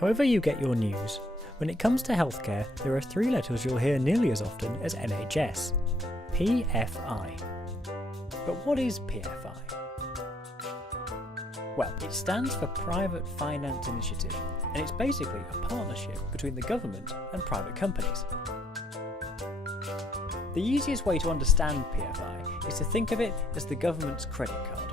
However you get your news, when it comes to healthcare, there are three letters you'll hear nearly as often as NHS. PFI. But what is PFI? Well, it stands for Private Finance Initiative, and it's basically a partnership between the government and private companies. The easiest way to understand PFI is to think of it as the government's credit card.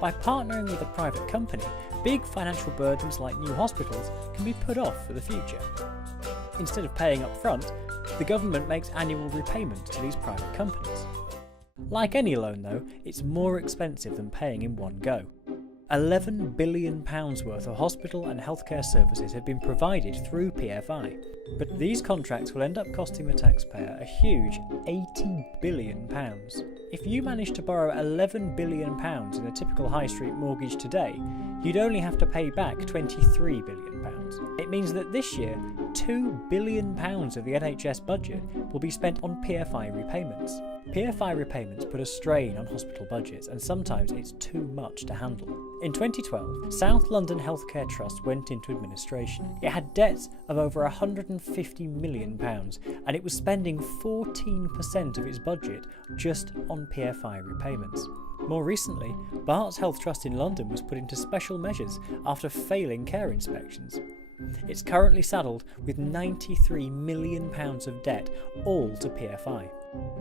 By partnering with a private company, big financial burdens like new hospitals can be put off for the future. Instead of paying up front, the government makes annual repayments to these private companies. Like any loan though, it's more expensive than paying in one go. £11 billion worth of hospital and healthcare services have been provided through PFI, but these contracts will end up costing the taxpayer a huge £80 billion. If you manage to borrow £11 billion in a typical high street mortgage today, you'd only have to pay back £23 billion. It means that this year, £2 billion of the NHS budget will be spent on PFI repayments. PFI repayments put a strain on hospital budgets, and sometimes it's too much to handle. In 2012, South London Healthcare Trust went into administration. It had debts of over £150 million, and it was spending 14% of its budget just on PFI repayments. More recently, Bart's Health Trust in London was put into special measures after failing care inspections. It's currently saddled with £93 million of debt, all to PFI.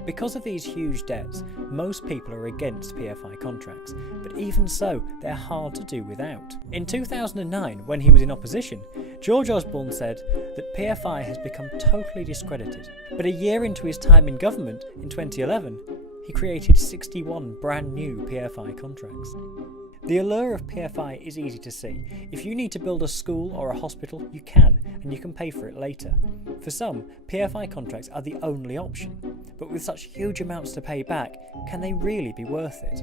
Because of these huge debts, most people are against PFI contracts, but even so, they're hard to do without. In 2009, when he was in opposition, George Osborne said that PFI has become totally discredited. But a year into his time in government, in 2011, he created 61 brand new PFI contracts. The allure of PFI is easy to see. If you need to build a school or a hospital, you can, and you can pay for it later. For some, PFI contracts are the only option. But with such huge amounts to pay back, can they really be worth it?